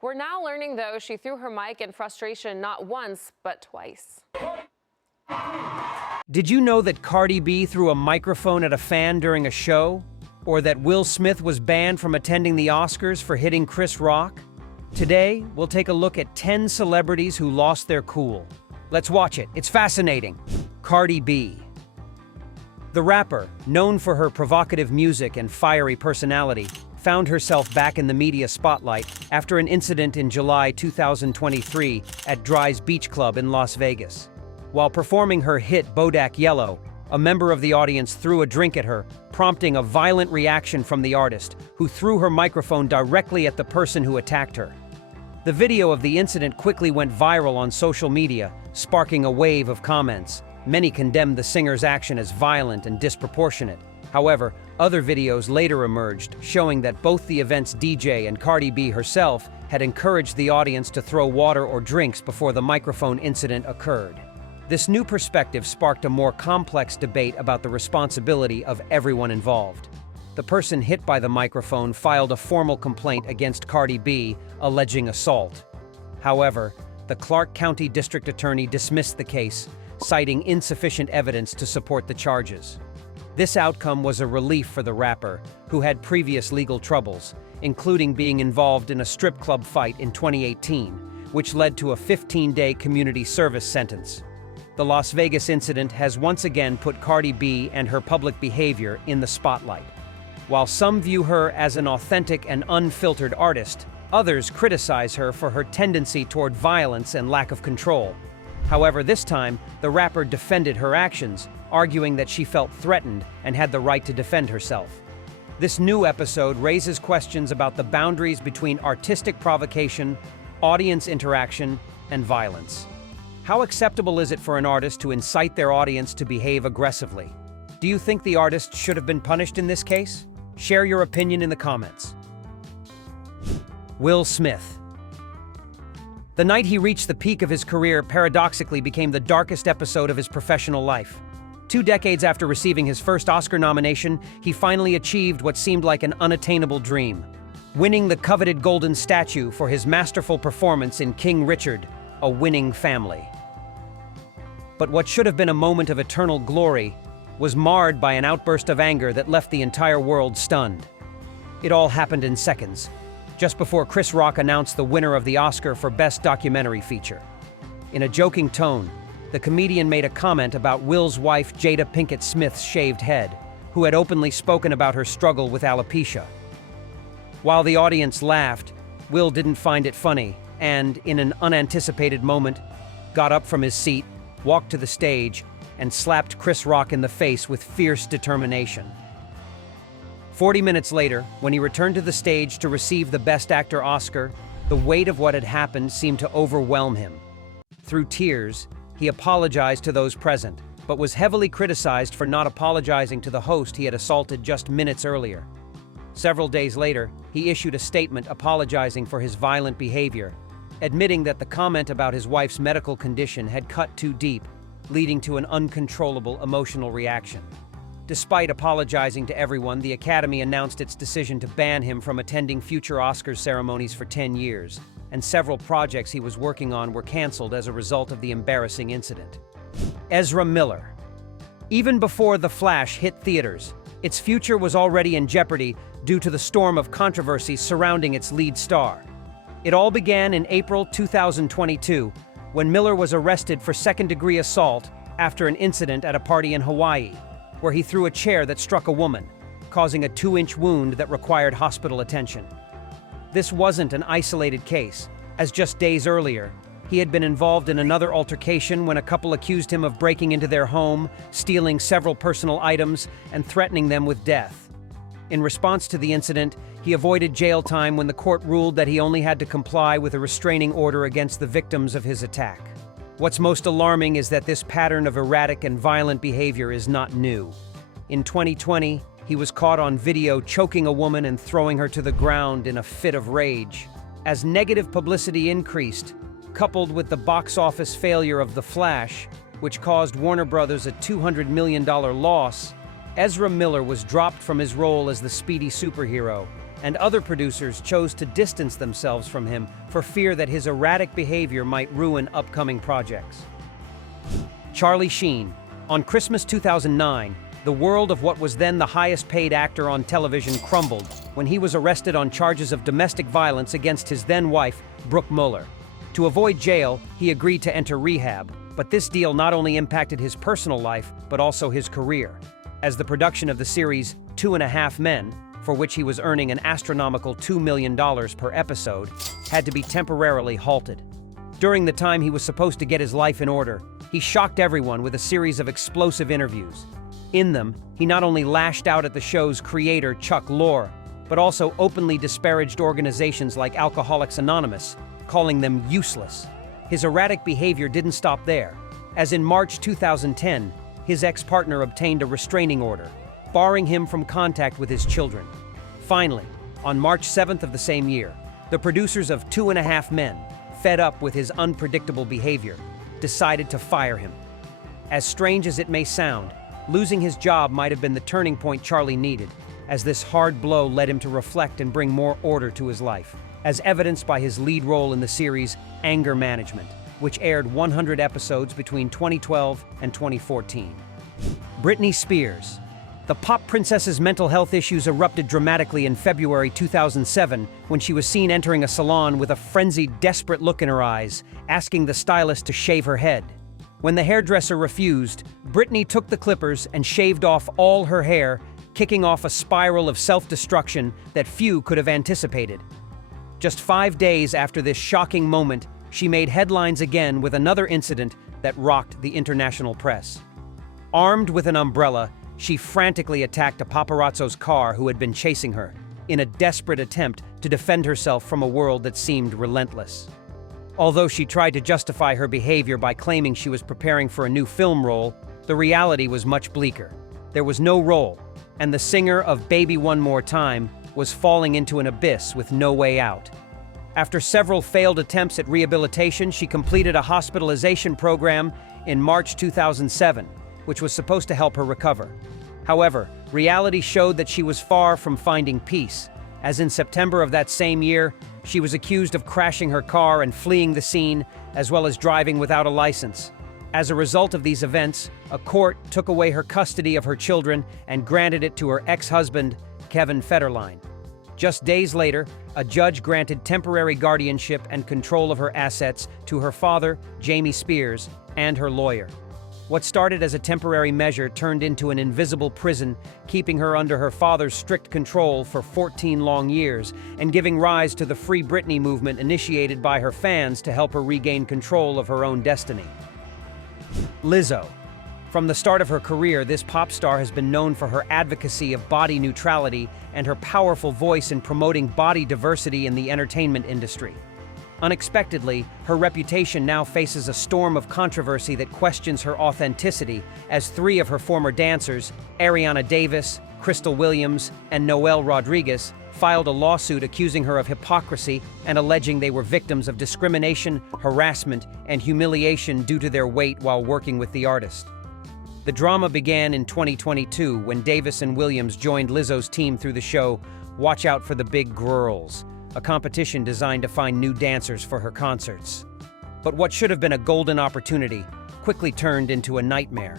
We're now learning, though, she threw her mic in frustration not once, but twice. Did you know that Cardi B threw a microphone at a fan during a show? Or that Will Smith was banned from attending the Oscars for hitting Chris Rock? Today, we'll take a look at 10 celebrities who lost their cool. Let's watch it. It's fascinating. Cardi B. The rapper, known for her provocative music and fiery personality, found herself back in the media spotlight after an incident in July 2023 at Dry's Beach Club in Las Vegas. While performing her hit Bodak Yellow, a member of the audience threw a drink at her, prompting a violent reaction from the artist, who threw her microphone directly at the person who attacked her. The video of the incident quickly went viral on social media, sparking a wave of comments. Many condemned the singer's action as violent and disproportionate. However, other videos later emerged, showing that both the event's DJ and Cardi B herself had encouraged the audience to throw water or drinks before the microphone incident occurred. This new perspective sparked a more complex debate about the responsibility of everyone involved. The person hit by the microphone filed a formal complaint against Cardi B, alleging assault. However, the Clark County District Attorney dismissed the case, citing insufficient evidence to support the charges. This outcome was a relief for the rapper, who had previous legal troubles, including being involved in a strip club fight in 2018, which led to a 15-day community service sentence. The Las Vegas incident has once again put Cardi B and her public behavior in the spotlight. While some view her as an authentic and unfiltered artist, others criticize her for her tendency toward violence and lack of control. However, this time, the rapper defended her actions, arguing that she felt threatened and had the right to defend herself. This new episode raises questions about the boundaries between artistic provocation, audience interaction, and violence. How acceptable is it for an artist to incite their audience to behave aggressively? Do you think the artist should have been punished in this case? Share your opinion in the comments. Will Smith. The night he reached the peak of his career paradoxically became the darkest episode of his professional life. 2 decades after receiving his first Oscar nomination, he finally achieved what seemed like an unattainable dream, winning the coveted golden statue for his masterful performance in King Richard, A Winning Family. But what should have been a moment of eternal glory was marred by an outburst of anger that left the entire world stunned. It all happened in seconds, just before Chris Rock announced the winner of the Oscar for Best Documentary Feature. In a joking tone, the comedian made a comment about Will's wife Jada Pinkett Smith's shaved head, who had openly spoken about her struggle with alopecia. While the audience laughed, Will didn't find it funny and, in an unanticipated moment, got up from his seat, walked to the stage, and slapped Chris Rock in the face with fierce determination. 40 minutes later, when he returned to the stage to receive the Best Actor Oscar, the weight of what had happened seemed to overwhelm him. Through tears, he apologized to those present, but was heavily criticized for not apologizing to the host he had assaulted just minutes earlier. Several days later, he issued a statement apologizing for his violent behavior, admitting that the comment about his wife's medical condition had cut too deep, leading to an uncontrollable emotional reaction. Despite apologizing to everyone, the Academy announced its decision to ban him from attending future Oscars ceremonies for 10 years, and several projects he was working on were canceled as a result of the embarrassing incident. Ezra Miller. Even before The Flash hit theaters, its future was already in jeopardy due to the storm of controversies surrounding its lead star. It all began in April 2022, when Miller was arrested for second-degree assault after an incident at a party in Hawaii, where he threw a chair that struck a woman, causing a 2-inch wound that required hospital attention. This wasn't an isolated case, as just days earlier, he had been involved in another altercation when a couple accused him of breaking into their home, stealing several personal items, and threatening them with death. In response to the incident, he avoided jail time when the court ruled that he only had to comply with a restraining order against the victims of his attack. What's most alarming is that this pattern of erratic and violent behavior is not new. In 2020, he was caught on video choking a woman and throwing her to the ground in a fit of rage. As negative publicity increased, coupled with the box office failure of The Flash, which caused Warner Brothers a $200 million loss, Ezra Miller was dropped from his role as the speedy superhero, and other producers chose to distance themselves from him for fear that his erratic behavior might ruin upcoming projects. Charlie Sheen. On Christmas 2009, the world of what was then the highest-paid actor on television crumbled when he was arrested on charges of domestic violence against his then-wife, Brooke Muller. To avoid jail, he agreed to enter rehab, but this deal not only impacted his personal life, but also his career, as the production of the series 2.5 Men, for which he was earning an astronomical $2 million per episode, had to be temporarily halted. During the time he was supposed to get his life in order, he shocked everyone with a series of explosive interviews. In them, he not only lashed out at the show's creator, Chuck Lorre, but also openly disparaged organizations like Alcoholics Anonymous, calling them useless. His erratic behavior didn't stop there, as in March 2010, his ex-partner obtained a restraining order, barring him from contact with his children. Finally, on March 7th of the same year, the producers of 2.5 Men, fed up with his unpredictable behavior, decided to fire him. As strange as it may sound, losing his job might have been the turning point Charlie needed, as this hard blow led him to reflect and bring more order to his life, as evidenced by his lead role in the series Anger Management, which aired 100 episodes between 2012 and 2014. Britney Spears. The pop princess's mental health issues erupted dramatically in February 2007 when she was seen entering a salon with a frenzied, desperate look in her eyes, asking the stylist to shave her head. When the hairdresser refused, Britney took the clippers and shaved off all her hair, kicking off a spiral of self-destruction that few could have anticipated. Just 5 days after this shocking moment, she made headlines again with another incident that rocked the international press. Armed with an umbrella, she frantically attacked a paparazzo's car who had been chasing her, in a desperate attempt to defend herself from a world that seemed relentless. Although she tried to justify her behavior by claiming she was preparing for a new film role, the reality was much bleaker. There was no role, and the singer of Baby One More Time was falling into an abyss with no way out. After several failed attempts at rehabilitation, she completed a hospitalization program in March 2007, which was supposed to help her recover. However, reality showed that she was far from finding peace, as in September of that same year, she was accused of crashing her car and fleeing the scene, as well as driving without a license. As a result of these events, a court took away her custody of her children and granted it to her ex-husband, Kevin Federline. Just days later, a judge granted temporary guardianship and control of her assets to her father, Jamie Spears, and her lawyer. What started as a temporary measure turned into an invisible prison, keeping her under her father's strict control for 14 long years and giving rise to the Free Britney movement initiated by her fans to help her regain control of her own destiny. Lizzo. From the start of her career, this pop star has been known for her advocacy of body neutrality and her powerful voice in promoting body diversity in the entertainment industry. Unexpectedly, her reputation now faces a storm of controversy that questions her authenticity, as 3 of her former dancers, Ariana Davis, Crystal Williams, and Noel Rodriguez, filed a lawsuit accusing her of hypocrisy and alleging they were victims of discrimination, harassment, and humiliation due to their weight while working with the artist. The drama began in 2022 when Davis and Williams joined Lizzo's team through the show Watch Out for the Big Girls, a competition designed to find new dancers for her concerts. But what should have been a golden opportunity quickly turned into a nightmare.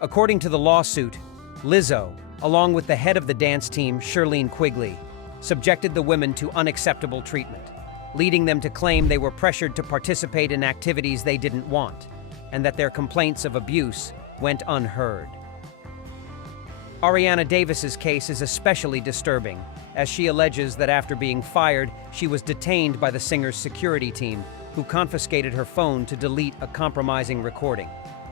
According to the lawsuit, Lizzo, along with the head of the dance team, Shirlene Quigley, subjected the women to unacceptable treatment, leading them to claim they were pressured to participate in activities they didn't want, and that their complaints of abuse went unheard. Ariana Davis's case is especially disturbing, as she alleges that after being fired, she was detained by the singer's security team, who confiscated her phone to delete a compromising recording.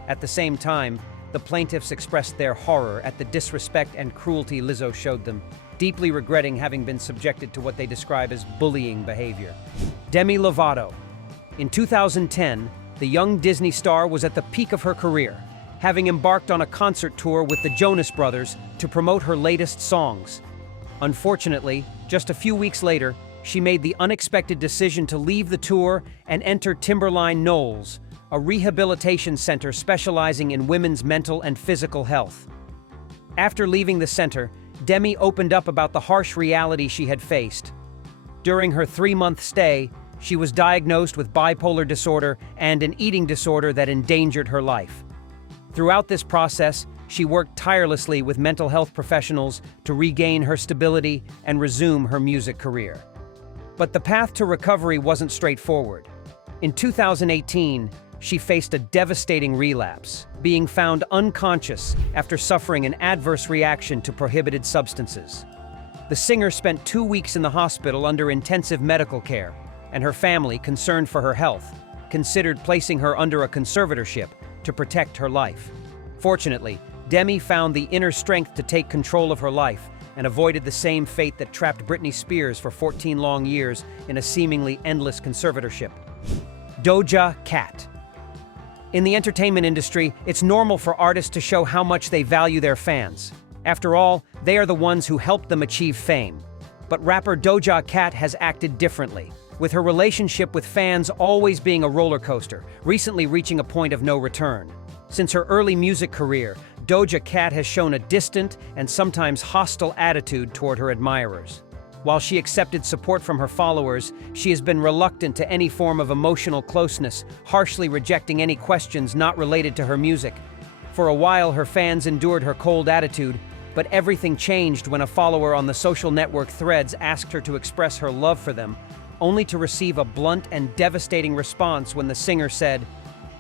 At the same time, the plaintiffs expressed their horror at the disrespect and cruelty Lizzo showed them, deeply regretting having been subjected to what they describe as bullying behavior. Demi Lovato. In 2010, the young Disney star was at the peak of her career, having embarked on a concert tour with the Jonas Brothers to promote her latest songs. Unfortunately, just a few weeks later, she made the unexpected decision to leave the tour and enter Timberline Knowles, a rehabilitation center specializing in women's mental and physical health. After leaving the center, Demi opened up about the harsh reality she had faced. During her 3-month stay, she was diagnosed with bipolar disorder and an eating disorder that endangered her life. Throughout this process, she worked tirelessly with mental health professionals to regain her stability and resume her music career. But the path to recovery wasn't straightforward. In 2018, she faced a devastating relapse, being found unconscious after suffering an adverse reaction to prohibited substances. The singer spent 2 weeks in the hospital under intensive medical care, and her family, concerned for her health, considered placing her under a conservatorship to protect her life. Fortunately, Demi found the inner strength to take control of her life and avoided the same fate that trapped Britney Spears for 14 long years in a seemingly endless conservatorship. Doja Cat. In the entertainment industry, it's normal for artists to show how much they value their fans. After all, they are the ones who helped them achieve fame. But rapper Doja Cat has acted differently, with her relationship with fans always being a roller coaster, recently reaching a point of no return. Since her early music career, Doja Cat has shown a distant and sometimes hostile attitude toward her admirers. While she accepted support from her followers, she has been reluctant to any form of emotional closeness, harshly rejecting any questions not related to her music. For a while, her fans endured her cold attitude, but everything changed when a follower on the social network Threads asked her to express her love for them, only to receive a blunt and devastating response when the singer said,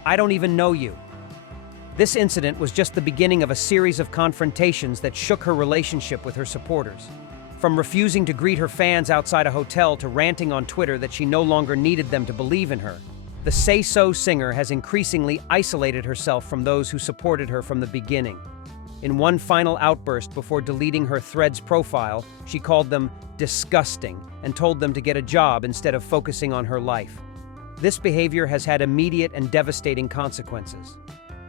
"I don't even know you." This incident was just the beginning of a series of confrontations that shook her relationship with her supporters. From refusing to greet her fans outside a hotel to ranting on Twitter that she no longer needed them to believe in her, the Say So singer has increasingly isolated herself from those who supported her from the beginning. In one final outburst before deleting her Threads profile, she called them disgusting and told them to get a job instead of focusing on her life. This behavior has had immediate and devastating consequences.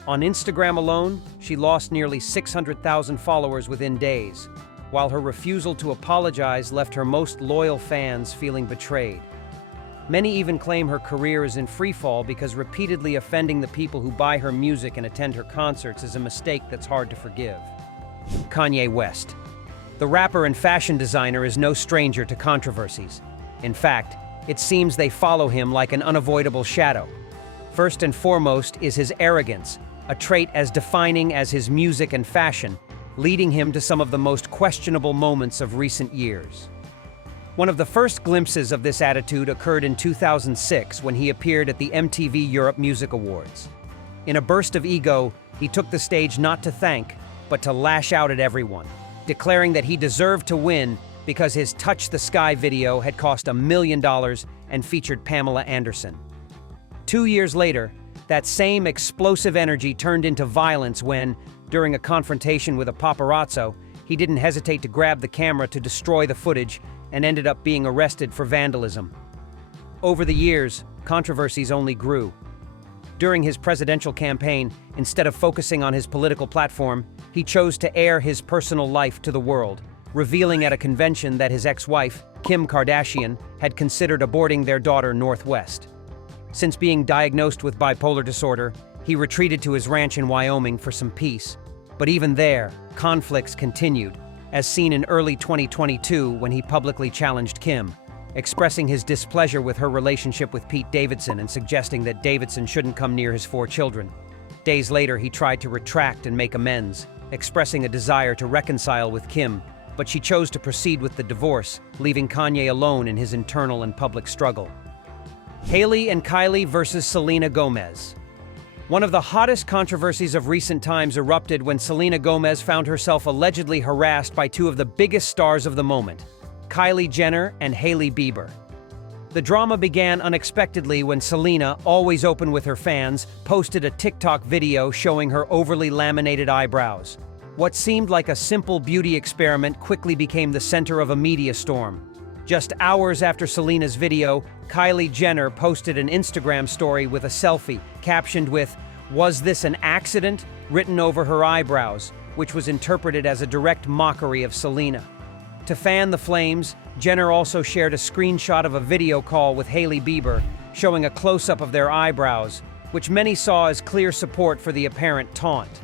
On Instagram alone, she lost nearly 600,000 followers within days, while her refusal to apologize left her most loyal fans feeling betrayed. Many even claim her career is in freefall because repeatedly offending the people who buy her music and attend her concerts is a mistake that's hard to forgive. Kanye West. The rapper and fashion designer is no stranger to controversies. In fact, it seems they follow him like an unavoidable shadow. First and foremost is his arrogance, a trait as defining as his music and fashion, leading him to some of the most questionable moments of recent years. One of the first glimpses of this attitude occurred in 2006 when he appeared at the MTV Europe Music Awards. In a burst of ego, he took the stage not to thank, but to lash out at everyone, declaring that he deserved to win because his Touch the Sky video had cost $1 million and featured Pamela Anderson. 2 years later, that same explosive energy turned into violence when, during a confrontation with a paparazzo, he didn't hesitate to grab the camera to destroy the footage and ended up being arrested for vandalism. Over the years, controversies only grew. During his presidential campaign, instead of focusing on his political platform, he chose to air his personal life to the world, revealing at a convention that his ex-wife, Kim Kardashian, had considered aborting their daughter Northwest. Since being diagnosed with bipolar disorder, he retreated to his ranch in Wyoming for some peace. But even there, conflicts continued, as seen in early 2022 when he publicly challenged Kim, expressing his displeasure with her relationship with Pete Davidson and suggesting that Davidson shouldn't come near his 4 children. Days later, he tried to retract and make amends, expressing a desire to reconcile with Kim, but she chose to proceed with the divorce, leaving Kanye alone in his internal and public struggle. Hailey and Kylie versus Selena Gomez. One of the hottest controversies of recent times erupted when Selena Gomez found herself allegedly harassed by 2 of the biggest stars of the moment, Kylie Jenner and Hailey Bieber. The drama began unexpectedly when Selena, always open with her fans, posted a TikTok video showing her overly laminated eyebrows. What seemed like a simple beauty experiment quickly became the center of a media storm. Just hours after Selena's video, Kylie Jenner posted an Instagram story with a selfie, captioned with, "Was this an accident?" written over her eyebrows, which was interpreted as a direct mockery of Selena. To fan the flames, Jenner also shared a screenshot of a video call with Hailey Bieber, showing a close-up of their eyebrows, which many saw as clear support for the apparent taunt.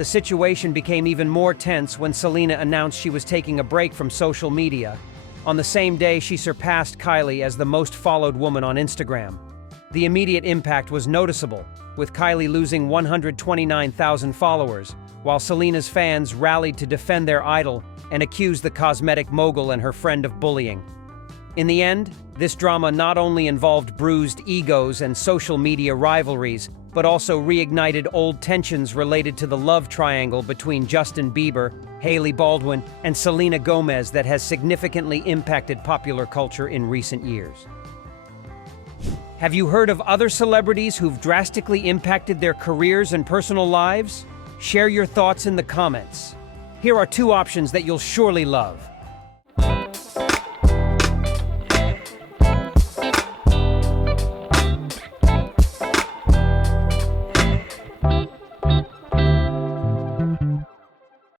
The situation became even more tense when Selena announced she was taking a break from social media. On the same day, she surpassed Kylie as the most followed woman on Instagram. The immediate impact was noticeable, with Kylie losing 129,000 followers, while Selena's fans rallied to defend their idol and accused the cosmetic mogul and her friend of bullying. In the end, this drama not only involved bruised egos and social media rivalries, but also reignited old tensions related to the love triangle between Justin Bieber, Hailey Baldwin, and Selena Gomez that has significantly impacted popular culture in recent years. Have you heard of other celebrities who've drastically impacted their careers and personal lives? Share your thoughts in the comments. Here are two options that you'll surely love.